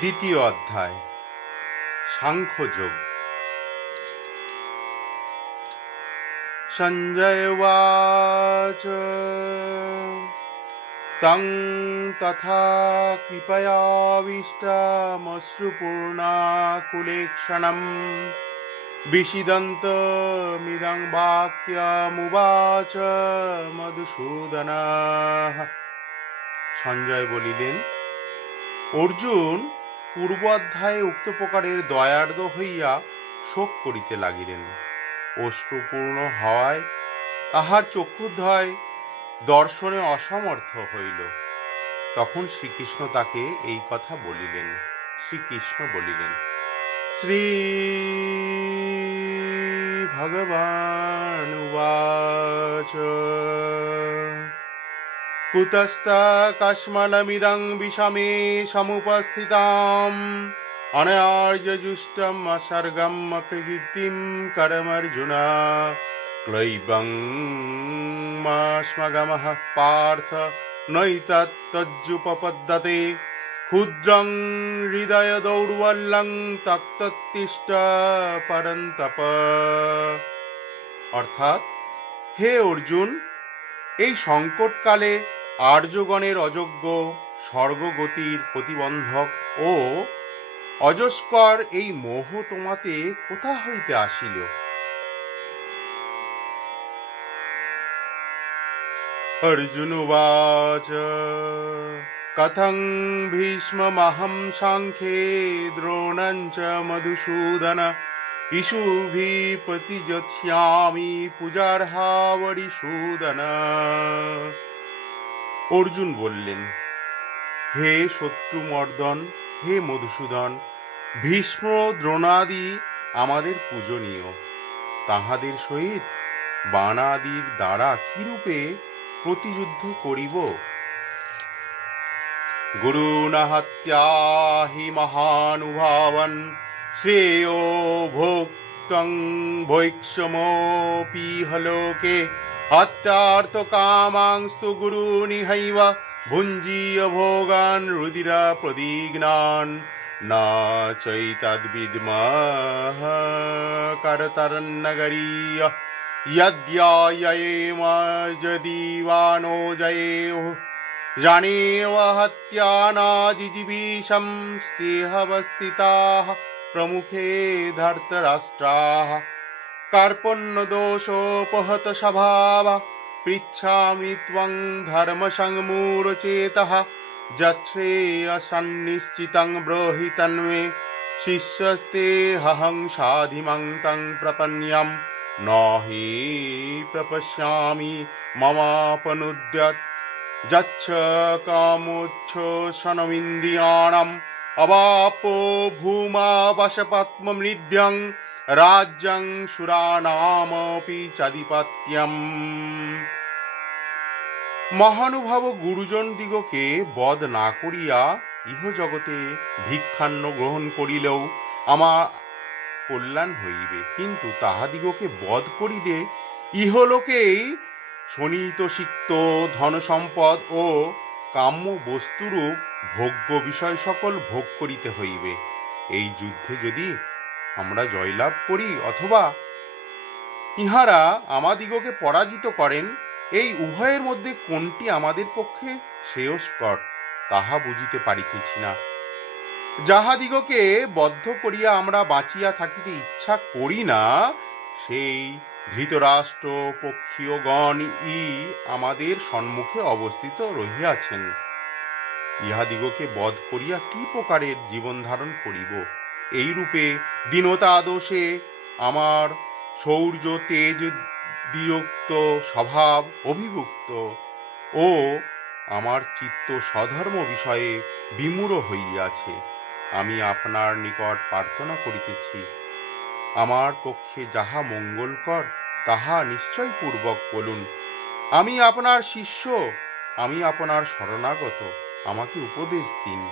দ্বিতীয় অধ্যায় সাংখ্যযোগ। সঞ্জয় উবাচ তং তথা কৃপয়াবিষ্টমশ্রুপূর্ণাকুলেক্ষণম বিষিদন্তমিদং বাক্যমুবাচ মধুসূদনঃ। সঞ্জয় বলিলেন, অর্জুন পূর্ব অধ্যায়ে উক্ত প্রকারের দয়ার্দ্র হইয়া শোক করিতে লাগিলেন। অশ্রুপূর্ণ হওয়ায় তাহার চক্ষুদ্বয় দর্শনে অসমর্থ হইল। তখন শ্রীকৃষ্ণ তাকে এই কথা বলিলেন। শ্রীকৃষ্ণ বলিলেন, শ্রী ভগবান উবাচ কুতস্তা কস্মানমিদং বিষমে সমুপস্থিতাম অনার্যজুষ্টম অসর্গম কীর্তিম করমর্জুন ক্লৈবং মাস্মগমঃ পার্থ নৈতত্তজ্জুপপদ্যতে ক্ষুদ্রং হৃদয় দৌর্বল্যং তক্ততিষ্ঠ পরন্তপ। অর্থাৎ, হে অর্জুন, এই সংকটকালে আর্যগণের অযোগ্য স্বর্গগতির প্রতিবন্ধক ও অজস্কর এই মোহ তোমাতে কোথা হইতে আসিল? অর্জুন উবাচ কথং ভীষ্মমহং সাংখ্যে দ্রোণঞ্চ মধুসূদন ইষুভিঃ প্রতিযোৎস্যামি পূজার্হাবরিসূদন। অর্জুন বললেন, হে শত্রুমর্দন, হে মধুসূদন, ভীষ্ম দ্রোণাদি আমাদের পূজনীয়। তাহাদের সহিত বাণাদির দ্বারা কিরূপে প্রতিযুদ্ধ করিব? গুরুণা হত্যা হি মহানুভাবন শ্রেয়ো ভোক্তং ভৈক্ষমোপিহ লোকে হত্যার্থ কামাংস্তু গুরুনিহৈব ভুঞ্জীয় ভোগান রুধিরা প্রদিগ্নান না চৈতদ্বিদ্মঃ করতরন্নগরীয় यद्यायेम यदीवानो जयेयुः जानेव हत्यानाजिजीविषं स्तेहवस्थिताः प्रमुखे धर्तराष्ट्राः कार्पण्यदोषोपहत स्वभावा पृच्छामि त्वं धर्मसंमूढचेतः यच्छ्रेयसन्निश्चितं ब्रूहि तन्मे शिष्यस्तेऽहं साधिमं तं प्रपन्यम् न हि प्रपश्यामि ममापनुद्यत् यच्छ कामोच्छोषणमिन्द्रियाणाम् अवापो भूमा वशपद्ममृद्यं राज्यं सुराणामपि चाधिपत्यम्। মহানুভাব গুরুজন দিগকে বধ না করিয়া ইহজগতে ভিক্ষান্ন গ্রহণ করিলেও আমার কল্যাণ হইবে, কিন্তু তাহাদিগকে বধ করিলে ইহলোকেই শোণিত সিক্ত ধন সম্পদ ও কাম্য বস্তুরূপ ভোগ্য বিষয় সকল ভোগ করিতে হইবে। এই যুদ্ধে যদি আমরা জয়লাভ করি অথবা ইহারা আমাদিগকে পরাজিত করেন, এই উভয়ের মধ্যে কোনটি আমাদের পক্ষে শ্রেয়স্কর তাহা বুঝিতে পারিতেছি না। যাহাদিগকে বদ্ধ করিয়া আমরা বাঁচিয়া থাকিতে ইচ্ছা করি না, সেই ধৃতরাষ্ট্র পক্ষীয়গণ আমাদের সম্মুখে অবস্থিত রহিয়াছেন। ইহাদিগকে বধ করিয়া কি প্রকারের জীবন ধারণ করিব? এইরূপে দীনতা দোষে আমার শৌর্য তেজ বিরক্ত স্বভাব অভিভুক্ত ও আমার চিত্ত স্বধর্ম বিষয়ে বিমূঢ় হইয়াছে। আমি আপনার নিকট প্রার্থনা করিতেছি, আমার পক্ষে যাহা মঙ্গলকর তাহা নিশ্চয় পূর্বক বলুন। আমি আপনার শিষ্য, আমি আপনার শরণাগত, আমাকে উপদেশ দিন।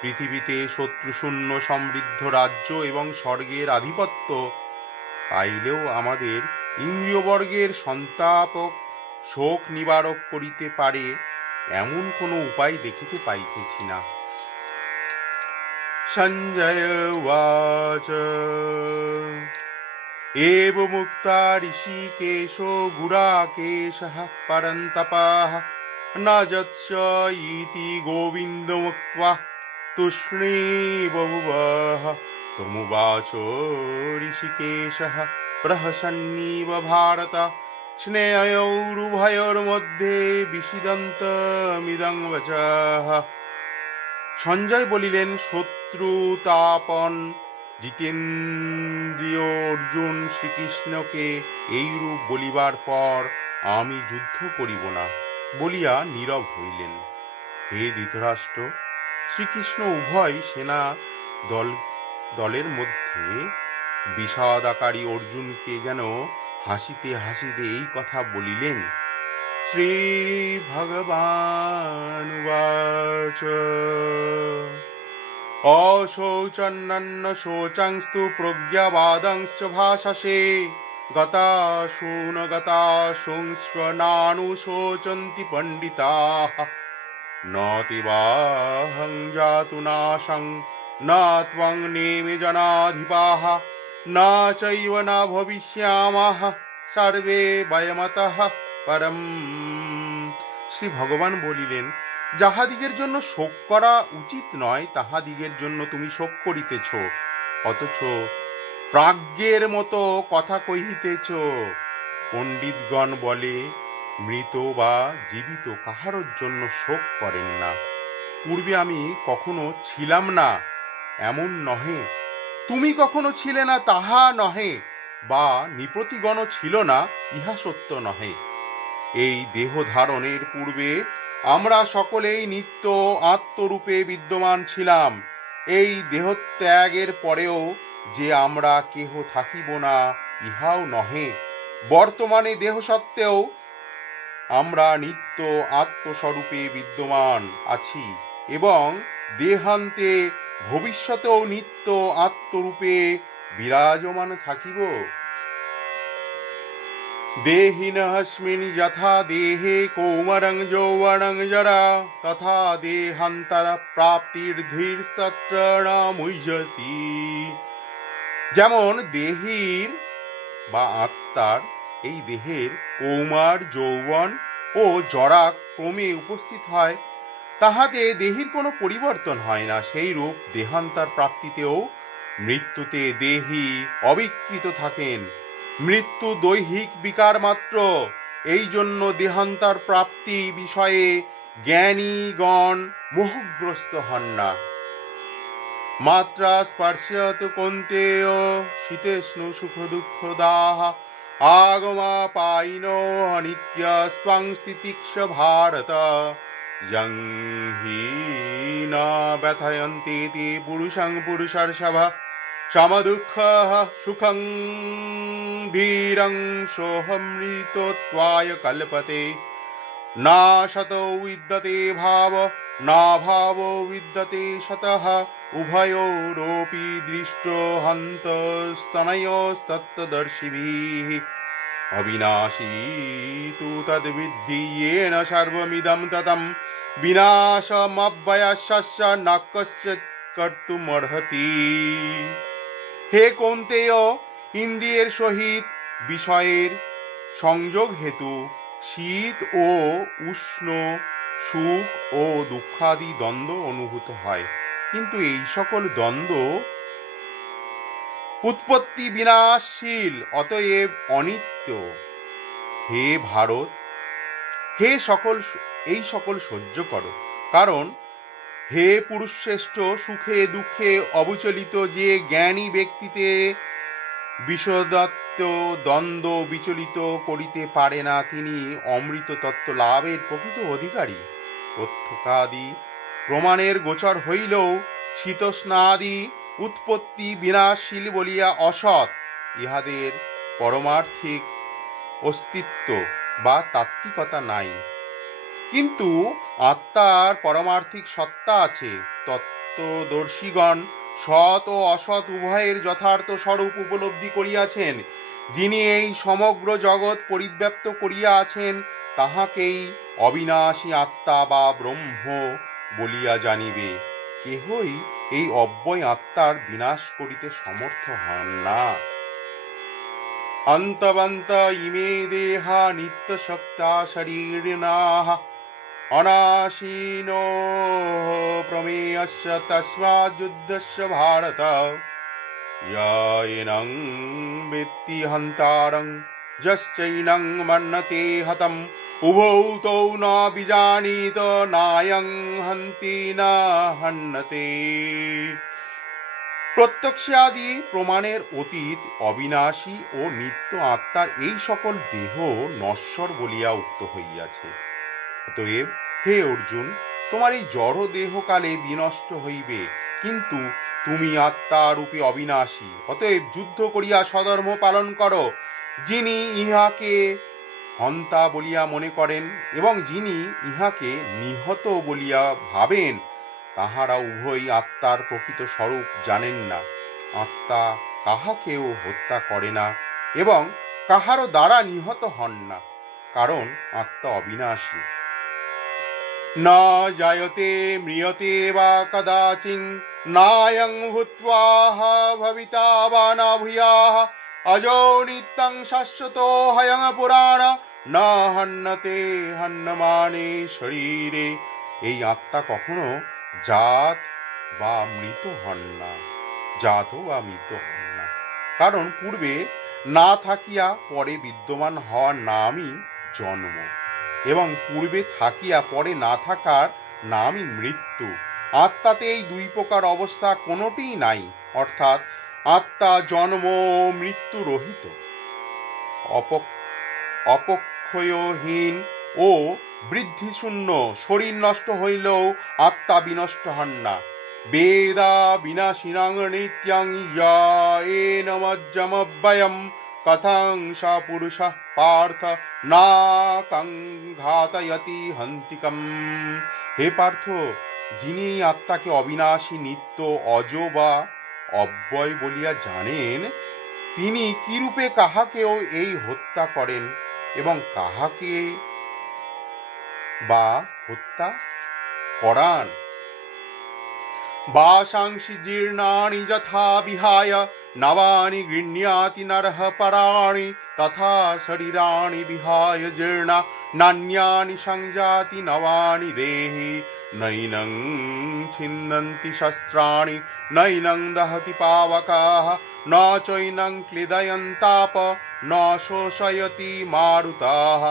পৃথিবীতে শত্রুশূন্য সমৃদ্ধ রাজ্য এবং স্বর্গের আধিপত্য পাইলেও আমাদের ইন্দ্রিয়বর্গের সন্তাপক শোক নিবারক করিতে পারে এমন কোনো উপায় দেখিতে পাইতেছি না। সঞ্জয় উবাচ एवमुक्ता ऋषिकेशो गुडाकेशः परन्तपः न जत्स इति गोविन्दमुक्त्वा तूष्णीबभूवः तमुवाच ऋषिकेशः प्रहसन्निव भारत स्नेहयोरुभयोर्मध्ये विषिदन्तमिदं वचः। সঞ্জয় বলিলেন, শত্রুতাপন জিতেন্দ্রিয় অর্জুন শ্রীকৃষ্ণকে এইরূপ বলিবার পর আমি যুদ্ধ করিব না বলিয়া নীরব হইলেন। হে ধৃতরাষ্ট্র, শ্রীকৃষ্ণ উভয় সেনা দলের মধ্যে বিষাদাকারী অর্জুনকে যেন হাসিতে হাসিতে এই কথা বলিলেন। শ্রী ভগবানুবাচ অশৌচন্নন্ন শোচাংস্তু প্রজ্ঞাবাদংশ্চ ভাষসে গতাশূন গতাশোংস্বনানু শোচন্তি পণ্ডিতাঃ নতিবাহং জাতু নাশং ন ত্বং নেমে জনাধিপাঃ ন চৈব ন ভবিষ্যামঃ সর্বে বয়মতঃ পরম। শ্রী ভগবান বলিলেন, যাহাদিগের জন্য শোক করা উচিত নয় তাহাদিগের জন্য তুমি শোক করিতেছ, অথচ প্রাজ্ঞের মতো কথা কহিতেছ। পণ্ডিতগণ বলে, মৃত বা জীবিত কাহারোর জন্য শোক করেন না। পূর্বে আমি কখনো ছিলাম না এমন নহে, তুমি কখনো ছিলে না তাহা নহে, বা নৃপতিগণ ছিল না ইহা সত্য নহে। এই দেহ ধারণের পূর্বে আমরা সকলেই নিত্য আত্মরূপে বিদ্যমান ছিলাম। এই দেহত্যাগের পরেও যে আমরা কেহ থাকিব না ইহাও নহে। বর্তমানে দেহ সত্ত্বেও আমরা নিত্য আত্মস্বরূপে বিদ্যমান আছি এবং দেহান্তে ভবিষ্যতেও নিত্য আত্মরূপে বিরাজমান থাকিব। দেহিনস্মিন যথা দেহে কৌমারং যৌবনং জরা তথা দেহান্তর প্রাপ্তির ধীর তত্র ন মুহ্যতি। যেমন দেহির বা আত্মার এই দেহের কৌমার যৌবন ও জরা ক্রমে উপস্থিত হয়, তাহাতে দেহির কোনো পরিবর্তন হয় না, সেই রূপ দেহান্তর প্রাপ্তিতেও মৃত্যুতে দেহি অবিকৃত থাকেন। মৃত্যু দৈহিক বিকার মাত্র, এই জন্য দেহান্তর প্রাপ্তি বিষয়ে জ্ঞানীগণ মোহগ্রস্ত হন না। মাত্রা স্পর্শত কৌন্তেয় শীতেষ্ণু সুখ দুঃখদাহ আগমা পাইনো অনিত্য স্ত্বং স্থিতিক্ষ ভারত যং হি ন ব্যথয়ন্তে তে পুরুষং পুরুষর্ষভ সমদুঃখ সুখং ধীরং সোহমৃতত্বায় কল্পতে না শতো বিদ্যতে ভাব না ভাব বিদ্যতে শতঃ উভয়োরপি দৃষ্ট হন্তস্তনয়োস্তত্ত্বদর্শিভিঃ অবিনাশী তু তদ্বিদ্ধি येन সর্বমিদং ততম বিনাশমব্যয়স্য ন কশ্চিৎ কর্তুমর্হতি। হে কৌন্তেয়, ইন্দ্রিয়ের সহিত বিষয়ের সংযোগ হেতু শীত ও উষ্ণ, সুখ ও দুঃখাদি দ্বন্দ্ব অনুভূত হয়, কিন্তু এই সকল দ্বন্দ্ব উৎপত্তি বিনাশশীল, অতএব অনিত্য। হে ভারত, এই সকল সহ্য করো, কারণ হে পুরুষশ্রেষ্ঠ, সুখে দুঃখে অবিচলিত যে জ্ঞানী ব্যক্তিতে বিষদাত্ম দ্বন্দ্ব বিচলিত করিতে পারে না, তিনি অমৃত তত্ত্ব লাভের প্রকৃত অধিকারী। প্রত্যক্ষাদি প্রমাণের গোচর হইলেও শীতোষ্ণাদি উৎপত্তি বিনাশশীল বলিয়া অসৎ, ইহাদের পরমার্থিক অস্তিত্ব বা তাত্ত্বিকতা নাই। কিন্তু আত্মার পরমার্থিক সত্তা আছে। তত্ত্বদর্শীগণ সৎ ও অসৎ উভয়ের যথার্থ স্বরূপ উপলব্ধি করিয়াছেন। যিনি এই সমগ্র জগৎ পরিব্যাপ্ত করিয়া আছেন, তাহাকেই অবিনাশী আত্মা বা ব্রহ্ম বলিয়া জানিবে। কেহই এই অব্যয় আত্মার বিনাশ করিতে সমর্থ হন না। অন্তবন্ত ইমে দেহা নিত্য শক্তা শরীরিণাঃ অনাশীনো প্রমেয়স্য তস্মাৎ যুদ্ধস্য ভারত ইয়ায়নং বেত্তি হন্তারং যশ্চৈনং মন্নতে হতম উভৌ তৌ ন বিজানীত নায়ং হন্তি না হন্নতে। প্রত্যক্ষাদি প্রমাণের অতীত অবিনাশী ও নিত্য আত্মার এই সকল দেহ নশ্বর বলিয়া উক্ত হইয়াছে। অতএব হে অর্জুন, তোমার এই জড় দেহকালে বিনষ্ট হইবে, কিন্তু তুমি আত্মা রূপে অবিনাশী। অতএব যুদ্ধ করিয়া স্বধর্ম পালন করো। যিনি ইহাকে হন্তা বলিয়া মনে করেন এবং যিনি ইহাকে নিহত বলিয়া ভাবেন, তাহারা উভয় আত্মার প্রকৃত স্বরূপ জানেন না। আত্মা কাহাকেও হত্যা করে না এবং কাহারও দ্বারা নিহত হন না, কারণ আত্মা অবিনাশী। না জায়তে ম্রিয়তে বা কদাচিৎ নায়ং ভূত্বা ভবিতা বা না ভূয়াঃ অজো নিত্যং শাশ্বতো হয়ং পুরাণ না হন্যতে হন্যমানে শরীরে। এই আত্মা কখনো জাত বা মৃত হন না, জাত বা মৃত হন না, কারণ পূর্বে না থাকিয়া পরে বিদ্যমান হওয়ার নামই জন্ম এবং পূর্বে থাকিয়া পরে না থাকার নামই মৃত্যু। আত্মাতে এই দুই প্রকার অবস্থা কোনোটিই নাই, অর্থাৎ আত্মা জন্ম ও মৃত্যু রহিত, অপক্ষয়হীন ও বৃদ্ধিশূন্য। শরীর নষ্ট হইলেও আত্মা বিনষ্ট হন না। বেদা বিনাশিনাং নিত্যং ইয়ানমজ্জমব্যয়ম কথং স পুরুষঃ পার্থ না কং ঘাতয়তি হন্তিকম। হে পার্থ, যিনি আত্মাকে অবিনাশী, নিত্য, অজ বা অব্যয় বলিয়া জানেন, তিনি কিরূপে কাহাকেও এই হত্যা করেন এবং কাহাকে বা হত্যা করান। বাসাংসি জীর্ণানি যথা বিহায় নবানি গৃহ্ণাতি নরঃ পরাণি তথা শরীরাণি বিহায় জীর্ণা নান্যানি সংজাতি নবানি দেহি নৈনং ছিন্দন্তি শস্ত্রাণি নৈনং দহতি পাবকাঃ ন চৈনং ক্লেদয়ন্তাপ ন শোষয়তি মারুতাঃ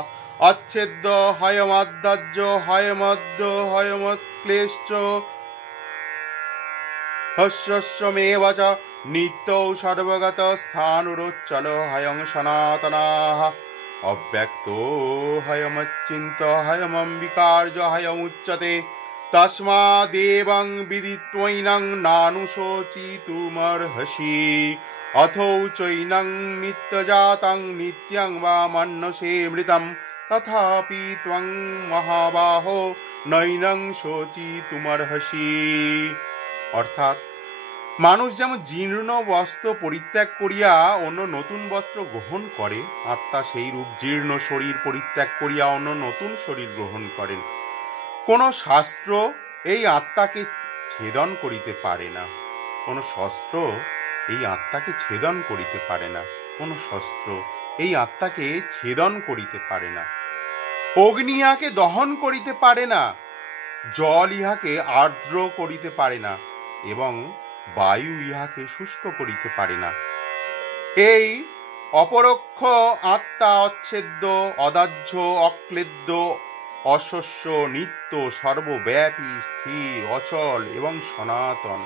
अच्छेद्य हयमद्दज्ज हयमद्द हयमत्क्लेश्च हस्यमेव च नित्यौ सर्वगत स्थाणुरोच्चल हयं सनातनाः अव्यक्तो हयमच्चिन्त हयमम्बिकार्ज हयमुच्यते तस्मादेवं विदित्वैनं नानुशोचितुमर्हसि अथौ चैनं नित्यजातं नित्यं वा मन्यसे मृतं तथापि त्वं महाबाहो नैनं शोचितुमर्हसि। অর্থাৎ মানুষ যেমন জীর্ণ বস্ত্র পরিত্যাগ করিয়া অন্য নতুন বস্ত্র গ্রহণ করে, আত্মা সেই রূপ জীর্ণ শরীর পরিত্যাগ করিয়া অন্য নতুন শরীর গ্রহণ করেন। কোন শাস্ত্র এই আত্মাকে ছেদন করিতে পারে না, কোন শস্ত্র এই আত্মাকে ছেদন করিতে পারে না, কোন শস্ত্র এই আত্মাকে ছেদন করিতে পারে না। অগ্নি ইহাকে দহন করিতে পারে না, জল ইহাকে আর্দ্র করিতে পারে না এবং বায়ু ইহাকে শুষ্ক করিতে পারে না। এই অপরোক্ষ আত্মা অচ্ছেদ্য, অদাহ্য, অক্লেদ্য, অশস্য, নিত্য, সর্বব্যাপী, স্থির, অচল এবং সনাতন।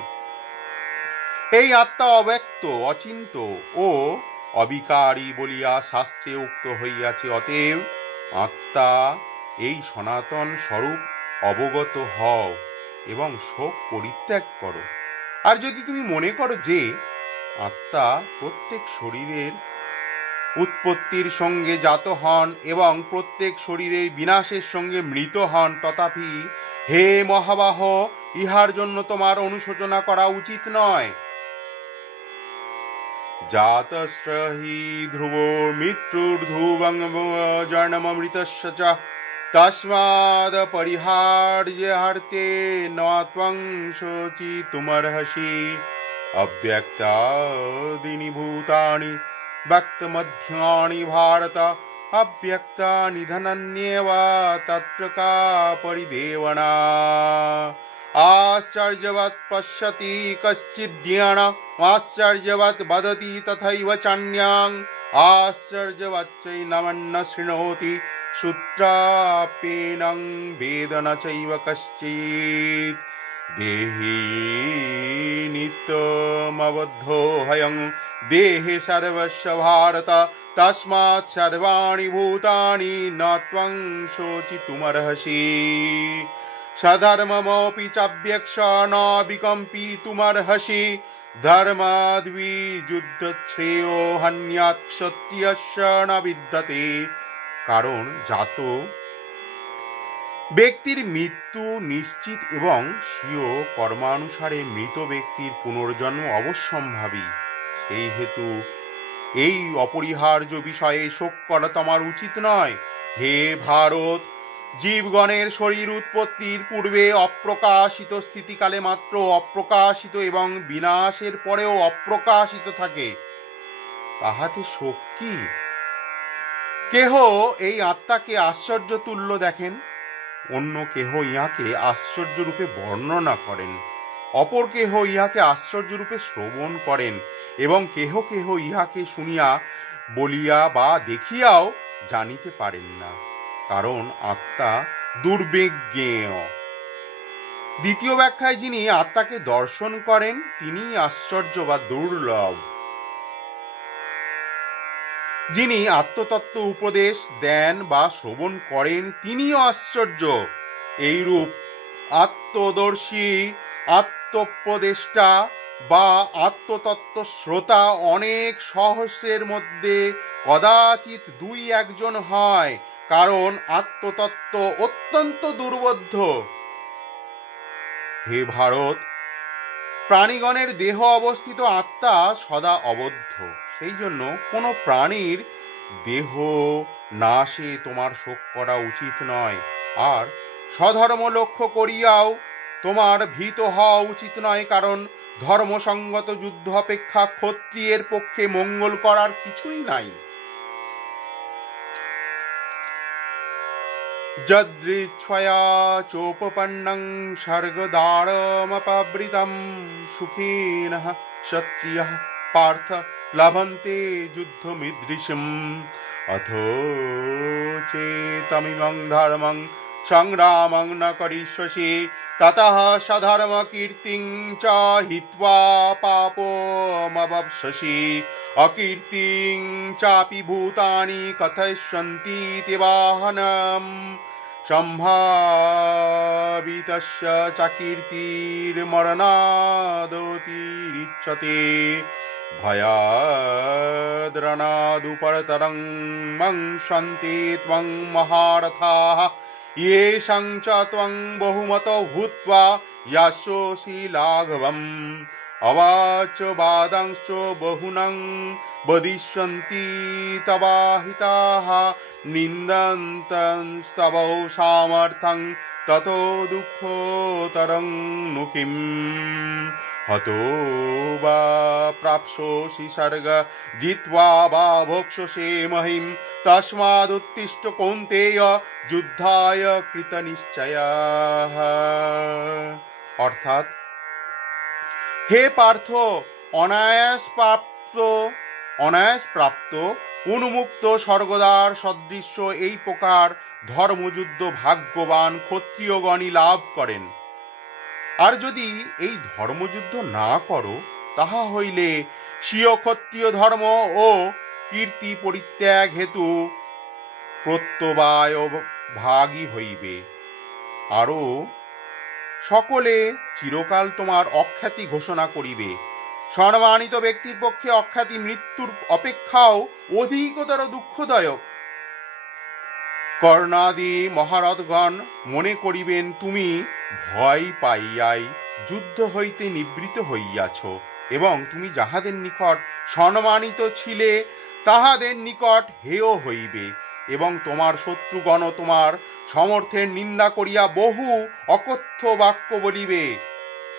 এই আত্মা অব্যক্ত, অচিন্ত ও অবিকারী বলিয়া শাস্ত্রে উক্ত হইয়াছে। অতএব আত্মা এই সনাতন স্বরূপ অবগত হও এবং শোক পরিত্যাগ করো। আর যদি তুমি মনে করো যে আত্মা প্রত্যেক শরীরের উৎপত্তির সঙ্গে জাত হন এবং প্রত্যেক শরীরের বিনাশের সঙ্গে মৃত হন, তথাপি হে মহাবাহ, ইহার জন্য তোমার অনুশোচনা করা উচিত নয়। জাতস্য হি ধ্রুবো মৃত্যুর্ধ্রুবং জন্মমৃতস্য চ तस्माद् परिहार्य हर्ते न त्वं शोचितुमर्हसि अव्यक्तादीनि भूतानि व्यक्तमध्यानि भारत अव्यक्तनिधनन्येव तत्र का परिदेवना आश्चर्यवत् पश्यति कश्चिद्ज्ञानमाश्चर्यवत् वदति तथैव चान्यं आश्चर्यवच्चैनमन्न शृणोति श्रुत्वाप्येनं वेद न चैव कश्चित् देहे नित्यमबद्धोऽहं देहे सर्वस्य भारत तस्मात् सर्वाणि भूतानि न त्वं शोचितुमर्हसि सधर्ममपि चाप्यक्ष न विकम्पितुमर्हसि धर्माद्विजुद्धश्रेयो हन्यात् क्षत्रियस्य न विद्यते কারণ জাত ব্যক্তির মৃত্যু নিশ্চিত এবং স্বীয় কর্মানুসারে মৃত ব্যক্তির পুনর্জন্ম অবশ্যম্ভাবী। সেই হেতু এই অপরিহার্য বিষয়ে শোক করা তোমার উচিত নয়। হে ভারত, জীবগণের শরীর উৎপত্তির পূর্বে অপ্রকাশিত, স্থিতিকালে মাত্র অপ্রকাশিত এবং বিনাশের পরেও অপ্রকাশিত থাকে, তাহাতে শোক কি? কেহ এই আত্মাকে আশ্চর্য তুল্য দেখেন, অন্য কেহ ইহাকে আশ্চর্যরূপে বর্ণনা করেন, অপর কেহ ইহাকে আশ্চর্যরূপে শ্রবণ করেন এবং কেহ কেহ ইহাকে শুনিয়া বলিয়া বা দেখিয়াও জানিতে পারেন না, কারণ আত্মা দুর্বিজ্ঞেয়। দ্বিতীয় ব্যাখ্যায় যিনি আত্মাকে দর্শন করেন তিনি আশ্চর্য বা দুর্লভ। যিনি আত্মতত্ত্ব উপদেশ দেন বা শ্রবণ করেন তিনিও আশ্চর্য। এইরূপ আত্মদর্শী, আত্মোপদেষ্টা বা আত্মতত্ত্ব শ্রোতা অনেক সহস্রের মধ্যে কদাচিৎ দুই একজন হয়, কারণ আত্মতত্ত্ব অত্যন্ত দুর্বোধ্য। হে ভারত, প্রাণীগণের দেহ অবস্থিত আত্মা সদা অবদ্ধ, সেই জন্য কোনো প্রাণীর দেহ নাশে তোমার শোক করা উচিত নয়। আর স্বধর্ম লক্ষ্য করিয়াও তোমার ভীত হওয়া উচিত নয়, কারণ ধর্মসঙ্গত যুদ্ধ অপেক্ষা ক্ষত্রিয়ের পক্ষে মঙ্গল করার কিছুই নাই। যদৃচ্ছয়া চোপপন্নং স্বর্গদ্বারমপাবৃতং সুখিনঃ ক্ষত্রিয়ঃ পার্থ লভন্তে যুদ্ধমিদৃশম অথো চেতমিমং ধর্মং সংগ্রামং ন করিষ্যসি ততঃ সধর্ম কীর্তিং চ হিত্বা পাপমবপ্স্যসি অকীর্তিং চাপি ভূতানি কথয়িষ্যন্তি তিবাহনম সম্ভাবিতস্য চ কীর্তির্মরণাদতিরিচ্যতে ভয়াদ্রণাদুপরতরং মং সন্তি ত্বং মহারথাঃ येषां च त्वं बहुमतो भूत्वा यास्योसि लाघवम् अवाच वादांश्च बहुनं वदिष्यन्ति तवाहिताः निन्दन्तस्तव सामर्थ्यं ततो दुःखोत्तरं नु किम् हतो वा प्राप्स्योसि स्वर्ग जित्वा वा भोक्ष्यसे महिं तस्मादुत्तिष्ठ कौन्तेय যুদ্ধায় কৃতনিশ্চয়ঃ। অর্থাৎ, হে পার্থ, অনায়াস প্রাপ্ত উন্মুক্ত স্বর্গদ্বার সদৃশ্য এই প্রকার ধর্মযুদ্ধ ভাগ্যবান ক্ষত্রিয়গণই লাভ করেন। আর যদি এই ধর্মযুদ্ধ না করো, তাহা হইলে স্বীয় ক্ষত্রিয় ধর্ম ও কীর্তি পরিত্যাগ হেতু প্রত্যবায় ভাগী হইবে, আরও সকলে চিরকাল তোমার অখ্যাতি ঘোষণা করিবে। সম্মানিত ব্যক্তির পক্ষে অখ্যাতি মৃত্যুর অপেক্ষাও অধিকতর দুঃখদায়ক। কর্ণাদি মহারথগণ মনে করিবেন তুমি ভয় পাইয়াই যুদ্ধ হইতে নিবৃত্ত হইয়াছ এবং তুমি যাহাদের নিকট সম্মানিত ছিলে তাহাদের নিকট হেয় হইবে। এবং তোমার শত্রুগণ তোমার সমর্থের নিন্দা করিয়া বহু অকথ্য বাক্য বলিবে,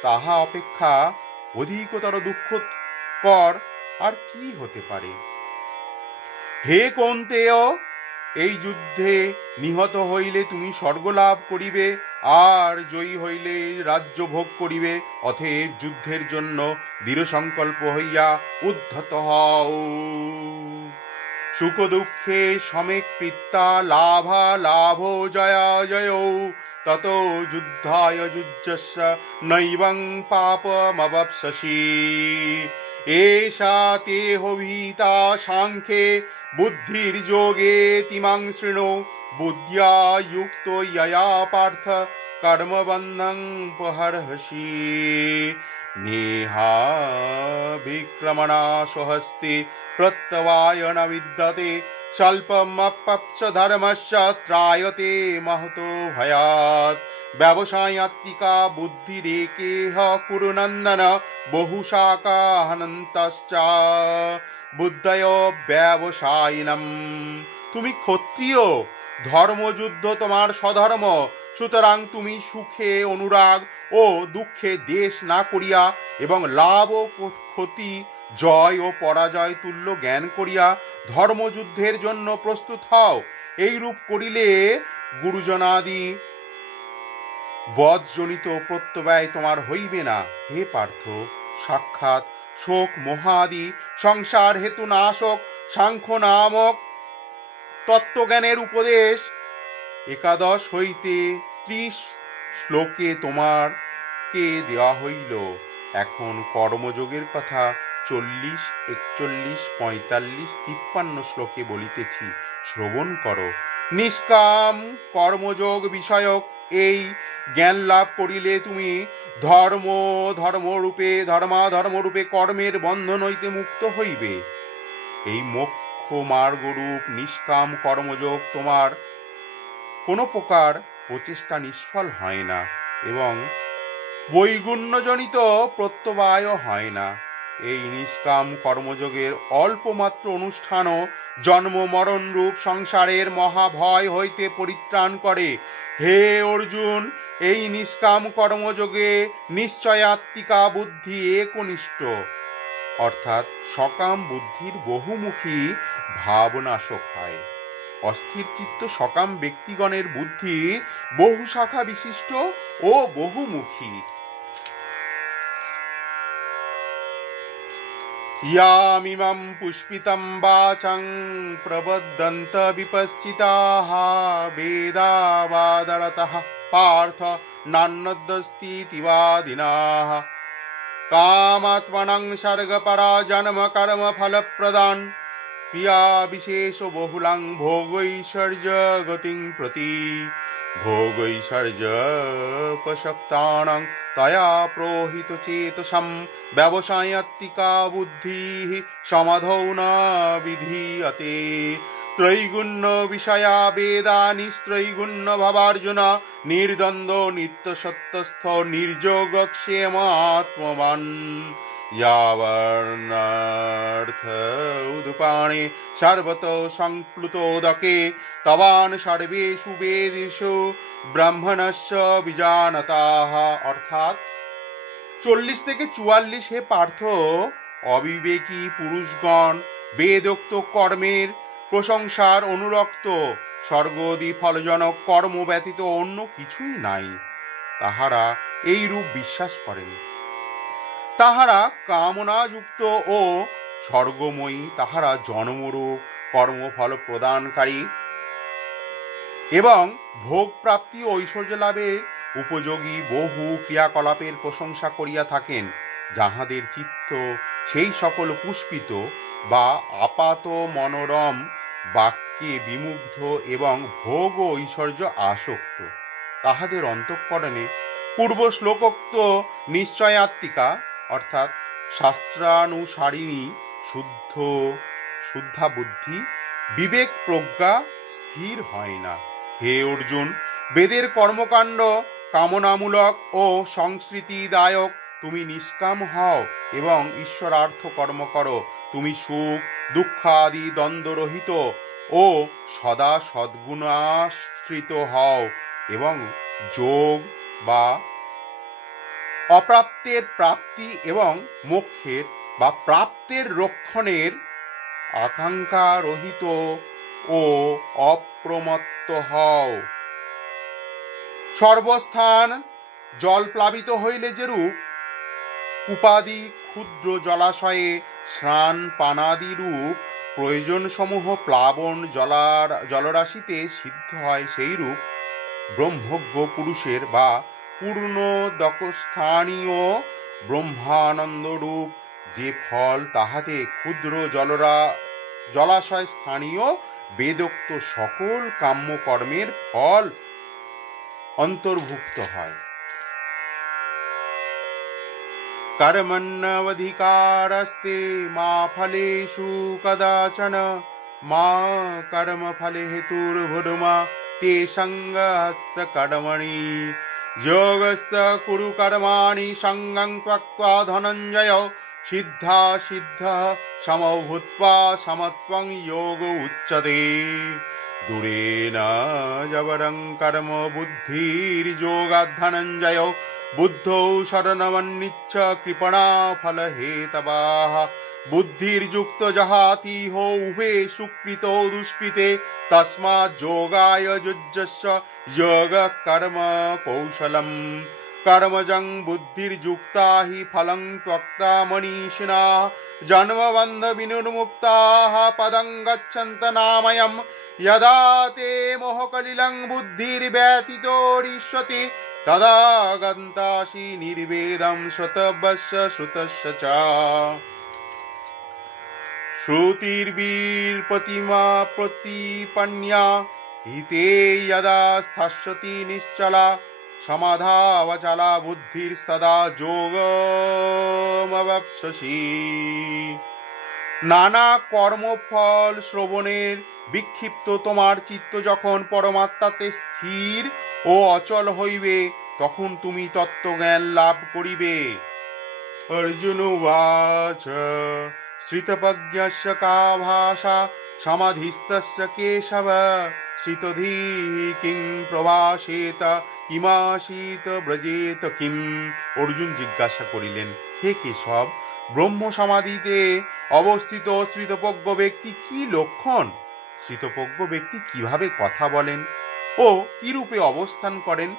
তাহা অপেক্ষা অধিকতর দুঃখকর আর কি হতে পারে? হে কৌন্তেয়, এই যুদ্ধে নিহত হইলে তুমি স্বর্গ লাভ করিবে, আর জয়ী হইলে রাজ্য ভোগ করিবে। অতএব যুদ্ধের জন্য দৃঢ় সংকল্প হইয়া উদ্ধত হও। সুখ দুঃখে সমেক কৃত্তা লাভা লাভ জয়া জয় তত যুদ্ধায় যুজ্যস্য নৈবং পাপমবপ্স্যসি। এষা তেহ ভীতা সাংখ্যে বুদ্ধির্যোগে তিমাং শৃণু। বুদ্ধ্যা যুক্তো यया পার্থ কর্মবন্ধং পহর্ষি। নেহা বিক্রমণা স্বহস্তে প্রত্যবায় ন বিদ্যতে। স্বল্পমপ্যপ্স ধর্মস্য ত্রায়তে মহতো ভয়াৎ। ব্যবসায়াত্মিকা বুদ্ধিরেকেহ কুরু নন্দন বহুশাখা হনন্তশ্চ বুদ্ধয় ব্যবসায়িনম। তুমি ক্ষত্রিয়, ধর্মযুদ্ধ তোমার স্বধর্ম। সুতরাং তুমি সুখে অনুরাগ ও দুঃখে দেশ না করিয়া এবং লাভ ও ক্ষতি, জয় ও পরাজয় তুল্য জ্ঞান করিয়া ধর্মযুদ্ধের জন্য প্রস্তুত হও। এইরূপ করিলে গুরুজনাদি বধজনিত প্রত্যবায় তোমার হইবে না। হে পার্থ, সাক্ষাৎ শোক মোহাদি সংসার হেতু নাশক সাংখ্য নামক তত্ত্বজ্ঞানের উপদেশ 11 হইতে 30 শ্লোকে তোমারকে দেওয়া হইল। এখন কর্মযোগের কথা 40, 41, 45, 53 শ্লোকে বলিতেছি, শ্রবণ করো। নিষ্কাম কর্মযোগ বিষয়ক এই জ্ঞান লাভ করিলে তুমি ধর্মরূপে কর্মের বন্ধন হইতে মুক্ত হইবে। এই মোক্ষ মার্গরূপ নিষ্কাম কর্মযোগ তোমার কোনো প্রকার প্রচেষ্টা নিষ্ফল হয় না এবং বৈগুণ্যজনিত প্রত্যবায় হয় না। এই নিষ্কাম কর্মযোগের অল্পমাত্র অনুষ্ঠানও জন্ম মরণ রূপ সংসারের মহাভয় হইতে পরিত্রাণ করে। হে অর্জুন, এই নিষ্কাম কর্মযোগে নিশ্চয়াত্মিকা বুদ্ধি একনিষ্ঠ, অর্থাৎ সকাম বুদ্ধির বহুমুখী ভাবনাশক হয়। অস্থির চিত্ত সকাম ব্যক্তিগণের বুদ্ধি বহু শাখা বিশিষ্ট ও বহুমুখী। ইয়ামিমং পুষ্পিতং বাচং প্রবদন্ত বিপশ্চিতাঃ বেদাবাদরতঃ পার্থ নান্যদস্তীতি বাদিনাঃ। কামাত্মনং স্বর্গপরা জন্ম কর্ম ফলপ্রদান ক্রিয়া বিশেষ বহুলাং ভোগৈশ্বর্য গতিং প্রতি। ভোগৈশ্বর্যোপশক্তানাং তয়া প্রহিত চেতসাম ব্যবসায়াত্মিকা বুদ্ধিঃ সমাধৌ ন বিধীয়তে। ত্রৈগুণ্য বিষয়া বেদা নিস্ত্রৈগুণ্য ভবার্জুন। নির্দ্বন্দ্ব নিত্য সত্যস্থ নির্যোগক্ষেমাত্মবান। यावर्णार्थ उदपाने सर्वतो संप्लुतोदके तवान सर्वेषु वेदेषु ब्राह्मणस्य বিজানতাঃ। অর্থাৎ 40 থেকে 44 হে পার্থ, অবিবেকী পুরুষগণ বেদোক্ত কর্মের প্রশংসার অনুরক্ত। স্বর্গদি ফলজনক কর্ম ব্যতীত অন্য কিছুই নাই, তাহারা এই রূপ বিশ্বাস করেন। তাহারা কামনাযুক্ত ও স্বর্গময়ী, তাহারা জন্মরূপ কর্মফল প্রদানকারী এবং ভোগ প্রাপ্তি ও ঐশ্বর্য লাভের উপযোগী বহু ক্রিয়াকলাপের প্রশংসা করিয়া থাকেন। যাহাদের চিত্ত সেই সকল পুষ্পিত বা আপাত মনোরম বাক্যে বিমুগ্ধ এবং ভোগ ও ঐশ্বর্য আসক্ত, তাহাদের অন্তঃকরণে পূর্ব শ্লোকোক্ত নিশ্চয়াত্মিকা অর্থাৎ শাস্ত্রানুসারিণী শুদ্ধা বুদ্ধি বিবেক প্রজ্ঞা স্থির হয় না। হে অর্জুন, বেদের কর্মকাণ্ড কামনামূলক ও সংস্কৃতিদায়ক। তুমি নিষ্কাম হও এবং ঈশ্বরার্থ কর্ম করো। তুমি সুখ দুঃখ আদি দ্বন্দ্বরহিত ও সদা সদ্গুণাশ্রিত হও এবং যোগ বা অপ্রাপ্তের প্রাপ্তি এবং মোক্ষের বা প্রাপ্তের রক্ষণের আকাঙ্ক্ষা রহিত ও অপ্রমত্ত হও। সর্বস্থান জল প্লাবিত হইলে যেরূপ কূপাদি ক্ষুদ্র জলাশয়ে স্নান পানাদি রূপ প্রয়োজন সমূহ প্লাবন জলরাশিতে সিদ্ধ হয়, সেইরূপ ব্রহ্মজ্ঞ পুরুষের বা পূর্ণ দকস্থানীয় ব্রহ্মানন্দ রূপ যে ফল, তাহাতে ক্ষুদ্র জলাশয় স্থানীয় বেদোক্ত সকল কাম্য কর্মের ফল অন্তর্ভুক্ত হয়। कर्मण्यवधिकारस्ते मा फलेषु कदाचन मा कर्म फले हेतुर्भुर्मा ते संगस्तकर्मणि योगस्थ कुरु कर्माणि संगं त्यक्त्वा धनञ्जय सिद्धा सिद्धः समो भूत्वा समत्वं योग उच्यते। दूरेण जबरं कर्म बुद्धिर्योगात् धनञ्जय बुद्धौ शरणमन्निच्छ कृपणा फलहेतवाः बुद्धिर्युक्त जहाति हो उभे सुकृतो दुष्कृते तस्मात् योगाय युज्यस्य योग कर्म कौशलम् कर्मजं बुद्धिर्युक्ता हि फलं त्यक्ता मनीषिणः जन्मबन्ध विनिर्मुक्ताः पदं गच्छन्त नामयम् यदा ते मोहकलिलं बुद्धिर्व्यतितोरिष्यति तदा गन्तासि निर्वेदं श्रुतवस्य श्रुतस्य च। श्रुतिर्वीरपतिमा प्रतिपन्या हिते यदा स्थास्यति निश्चला समाधावचला बुद्धिस्तदा যোগমবাপ্স্যসি। নানা কর্মফল শ্রবণের বিক্ষিপ্ত তোমার চিত্ত যখন পরমাত্মাতে স্থির ও অচল হইবে, তখন তুমি তত্ত্বজ্ঞান লাভ করিবে। অর্জুন উবাচ শ্রিতপ্রজ্ঞস্য কা ভাষা সমাধিস্তস্য কেশব শ্রিতধীঃ কিং প্রভাষেত কিমাসীত ব্রজেত কিম। অর্জুন জিজ্ঞাসা করিলেন, হে কেশব, ব্রহ্ম সমাধিতে অবস্থিত শ্রিতপ্রজ্ঞ ব্যক্তি কি লক্ষণ? শ্রিতপ্রজ্ঞ ব্যক্তি কিভাবে কথা বলেন ও কিরূপে অবস্থান করেন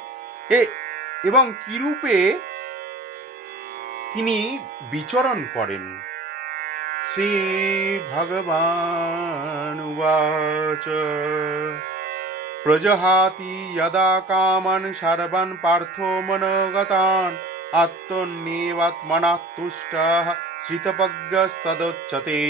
এবং কিরূপে তিনি বিচরণ করেন? শ্রী ভগবান উবাচ প্রজহাতি যদা কামান সর্বান পার্থো মনোগতান আত্মন্যেবাত্মনা তুষ্টঃ শ্রিতপ্রজ্ঞস্তদোচ্যতে।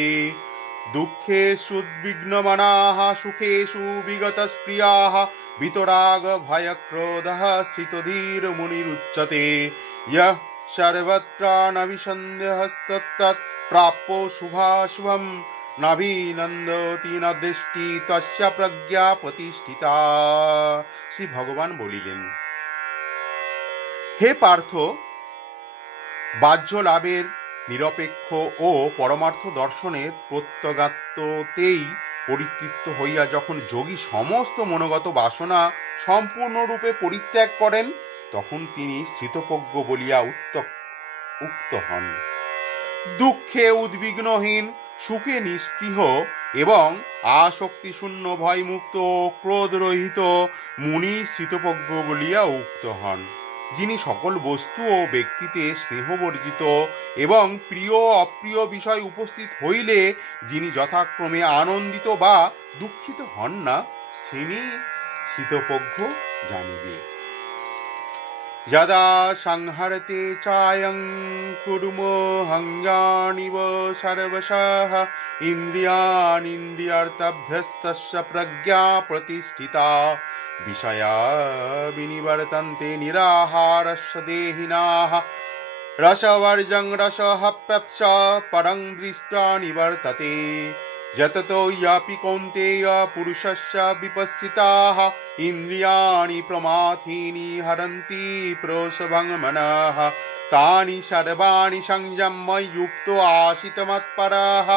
দুঃখেষু উদ্বিগ্নমনাঃ সুখেষু বিগতস্প্রিয়াঃ বিতরাগ ভয়ক্রোধः স্থিতধীর্মুনিरुच्यते। यः सर्वत्रानभिसन्देहस्तत् प्राप्यो शुभाशुभं নাভিনন্দতি ন দৃষ্টি তস্য প্রজ্ঞা প্রতিষ্ঠিতা। শ্রী ভগবান বলিলেন, হে পার্থ, বাহ্য লাভের নিরপেক্ষ ও পরমার্থ দর্শনের প্রত্যগাত্মতেই পরিতৃপ্ত হইয়া যখন যোগী সমস্ত মনোগত বাসনা সম্পূর্ণরূপে পরিত্যাগ করেন, তখন তিনি স্থিতপ্রজ্ঞ বলিয়া উক্ত হন। দুঃখে উদ্বিগ্নহীন, সুখে নিস্পৃহ এবং আসক্তিশূন্য ভয়মুক্ত ক্রোধরহিত মুনি স্থিতপ্রজ্ঞ বলিয়া উক্ত হন। যিনি সকল বস্তু ও ব্যক্তিতে স্নেহবর্জিত এবং প্রিয় অপ্রিয় বিষয় উপস্থিত হইলে যিনি যথাক্রমে আনন্দিত বা দুঃখিত হন না, তিনি স্থিতপ্রজ্ঞ জানিবে। যদা সংহরতে চায়ং কুর্মোহংযানিব সর্বশঃ ইন্দ্রিয়াণীন্দ্রিয়ার্থভ্যস্তস্য প্রজ্ঞা প্রতিষ্ঠিতা। বিষয়া বিনিবর্তন্তে নিরাহারস্য দেহিনাঃ রসবর্জং রসহপ্যপ্স পরং দৃষ্টা নিবর্ততে। যততো ইয়াপি কৌন্তেয় পুরুষস্য বিপশ্চিতাঃ ইন্দ্রিয়াণি প্রমাথীনি হরন্তি প্রসভং মনঃ তানি সর্বাণি সংযম্য যুক্তো আশিত মৎপরঃ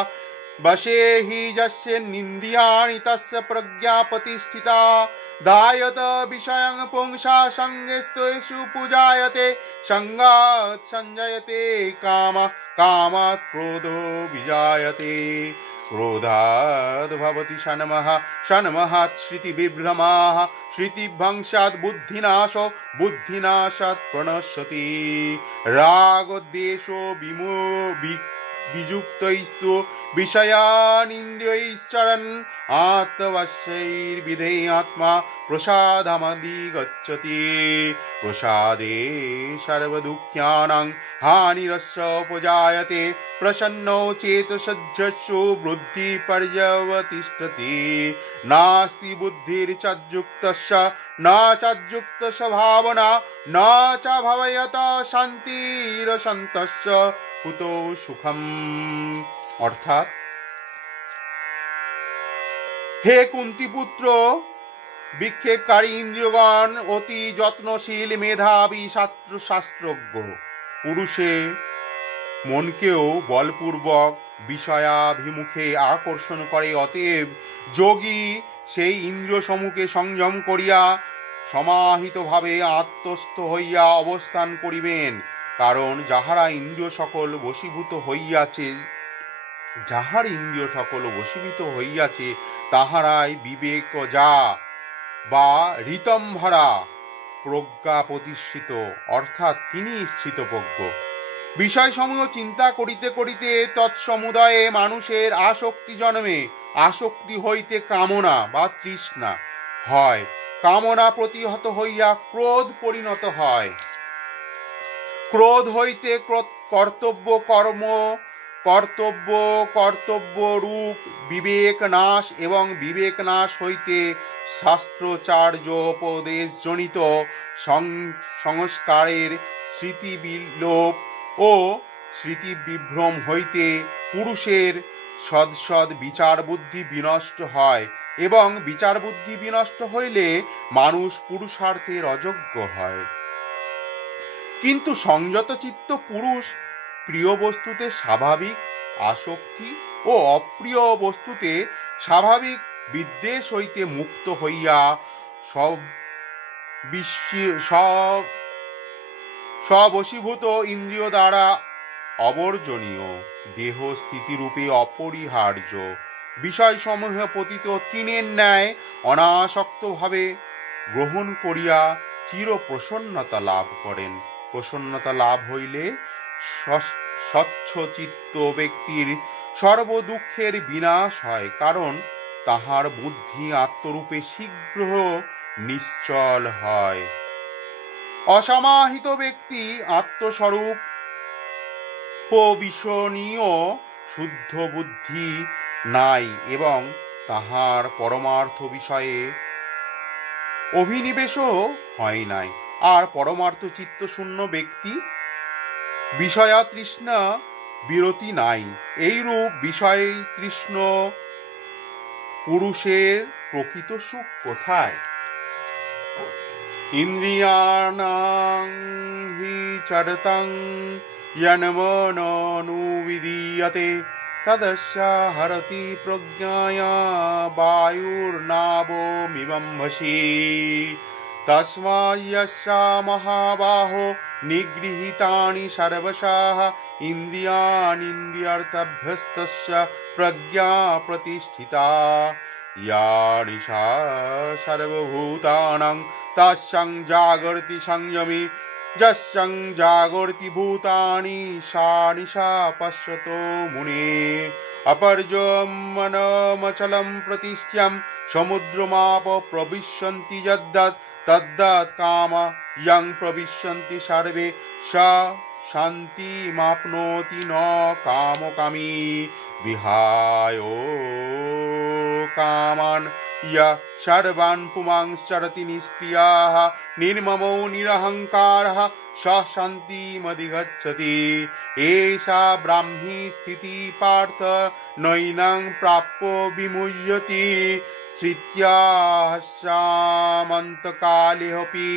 वशे हि यस्य निन्द्रियाणि तस्य प्रज्ञा प्रतिष्ठिता धायत विषयं पुंसा संगेषु पूजायते संगात् संजयते काम कामात् क्रोधो विजायते क्रोधाद् भवति षण्मः षण्महात् श्रुतिविभ्रमाः श्रुतिभंशात् बुद्धिनाशो बुद्धिनाशात् प्रणश्यति रागद्वेषो वियुक्तैस्तु विषयानिन्द्रियैश्चरन् आत्मवश्यैर्विधेयात्मा प्रसादमधिगच्छति प्रसादे सर्वदुःखानां हानिरस्योपजायते प्रसन्नो चेतसज्जस्सु बुद्धिपर्यवतिष्ठति नास्ति बुद्धिर्चयुक्तस्य न चयुक्तस्य भावना न च भवयत शान्तिरसन्तस्य কুতো সুখম। অর্থাৎ হে কুন্তিপুত্র, বিক্ষেপকারী ইন্দ্রিয়গণ অতি যত্নশীল মেধাবী শাস্ত্রজ্ঞ পুরুষে মনকেও বলপূর্বক বিষয়াভিমুখে আকর্ষণ করে। অতএব যোগী সেই ইন্দ্রিয় সমূহকে সংযম করিয়া সমাহিতভাবে আত্মস্থ হইয়া অবস্থান করিবেন। কারণ যাহারা ইন্দ্রিয় সকল বশীভূত হইয়াছে তাহারাই বিবেকজা বা ঋতম্ভরা প্রজ্ঞা প্রতিষ্ঠিত, অর্থাৎ তিনি স্থিতপ্রজ্ঞ। বিষয়সমূহ চিন্তা করিতে করিতে তৎসমুদয়ে মানুষের আসক্তি জন্মে। আসক্তি হইতে কামনা বা তৃষ্ণা হয়, কামনা প্রতিহত হইয়া ক্রোধ পরিণত হয়, ক্রোধ হইতে কর্তব্য রূপ বিবেক নাশ এবং বিবেক নাশ হইতে শাস্ত্রচার্যোপদেশজনিত সংস্কারের স্মৃতিবিলোপ ও স্মৃতিবিভ্রম হইতে পুরুষের সৎ বিচার বুদ্ধি বিনষ্ট হয় এবং বিচার বুদ্ধি বিনষ্ট হইলে মানুষ পুরুষার্থের অযোগ্য হয়। কিন্তু সংযত চিত্ত পুরুষ প্রিয় বস্তুতে স্বাভাবিক আসক্তি ও অপ্রিয় বস্তুতে স্বাভাবিক বিদ্বেষ হইতে মুক্ত হইয়া স্ববশীভূত ইন্দ্রিয় দ্বারা অবর্জনীয় দেহ স্থিতিরূপে অপরিহার্য বিষয়সমূহে পতিত তৃণের ন্যায় অনাসক্তভাবে গ্রহণ করিয়া চির প্রসন্নতা লাভ করেন। প্রসন্নতা লাভ হইলে স্বচ্ছচিত্ত ব্যক্তির সর্বদুঃখের বিনাশ হয়, কারণ তাহার বুদ্ধি আত্মরূপে শীঘ্র নিশ্চল হয়। অসমাহিত ব্যক্তি আত্মস্বরূপ প্রবিশনীয় শুদ্ধ বুদ্ধি নাই এবং তাহার পরমার্থ বিষয়ে অভিনিবেশও হয় নাই। আর পরমার্থ চিত্ত শূন্য ব্যক্তি বিষয়া তৃষ্ণা বিরতি নাই। এইরূপ বিষয় তৃষ্ণ পুরুষের প্রকৃত সুখ কোথায়? ইন্দ্রিয়াণাং হি চরতাং যন্মনোনুবিধীয়তে তদস্যা হরতি প্রজ্ঞায়া বায়ুর্নাবমিমং ভসি তস্মায়স্যা মহাবাহো নিগৃহীতানি সর্বশঃ ইন্দ্রিয়াণীন্দ্রিয়ার্থভ্যস্তস্য প্রজ্ঞা প্রতিষ্ঠিতা या निशा सर्वभूतानां तस्यां जागर्ति संयमी यस्यां जागर्ति भूतानि सा निशा पश्यतो मुने अपरजमनमचलं प्रतिष्ठ्यं समुद्रमाप प्रविशन्ति यद्दत् तद्दत् काम यं प्रविशन्ति सर्वे सा शान्तिमाप्नोति न कामकामी विहायो कामान् यः सर्वान् पुमांश्चरति निष्क्रियः निर्ममो निरहङ्कारः स शान्तिमधिगच्छति एषा ब्राह्मी स्थितिः पार्थ नैनं प्राप्यो विमुह्यति श्रुत्याश्चामन्तकालेऽपि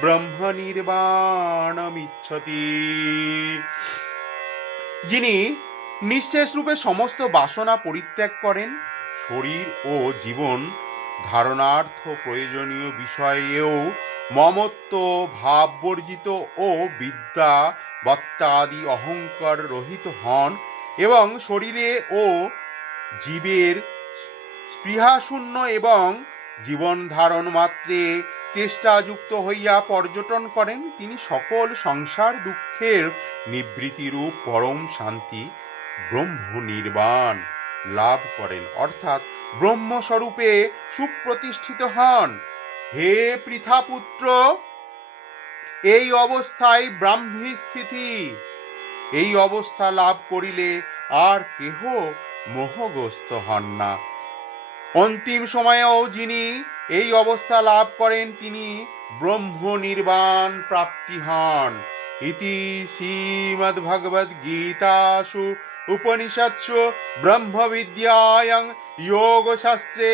ব্রহ্মনির্বাণমিচ্ছতি। যিনি নিঃশেষ রূপে সমস্ত বাসনা পরিত্যাগ করেন। শরীর ও জীবন ধারণার্থ প্রয়োজনীয় বিষয়েও মমত্ব ভাব বর্জিত ও বিদ্যা বত্তাদি অহংকার রহিত হন এবং শরীরে ও জীবের স্পৃহাশূন্য এবং জীবন ধারণ মাত্রে চেষ্টাযুক্ত হইয়া পর্যটন করেন। তিনি সকল সংসার দুঃখের নিবৃত্তিরূপ পরম শান্তি ব্রহ্ম নির্বাণ লাভ করেন, অর্থাৎ ব্রহ্মস্বরূপে সুপ্রতিষ্ঠিত হন। হে পৃথাপুত্র, এই অবস্থায় ব্রাহ্মী স্থিতি। এই অবস্থা লাভ করিলে আর কেহ মোহগ্রস্ত হন না। অন্তিম সময়েও যিনি এই অবস্থা লাভ করেন তিনি ব্রহ্ম নির্বাণ প্রাপ্তি হন। ইতি শ্রীমদ্ভগবদ্গীতাসু উপনিষৎসু ব্রহ্মবিদ্যায়াং যোগশাস্ত্রে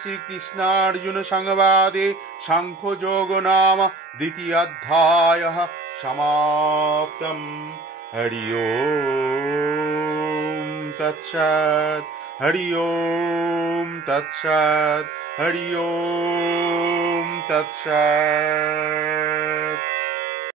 শ্রীকৃষ্ণার্জুন সংবাদে সাংখ্যযোগ নাম দ্বিতীয়োধ্যায়ঃ সমাপ্তম। হরি ওম তৎসৎ। হরি ওম তৎসৎ। হরি ওম তৎসৎ।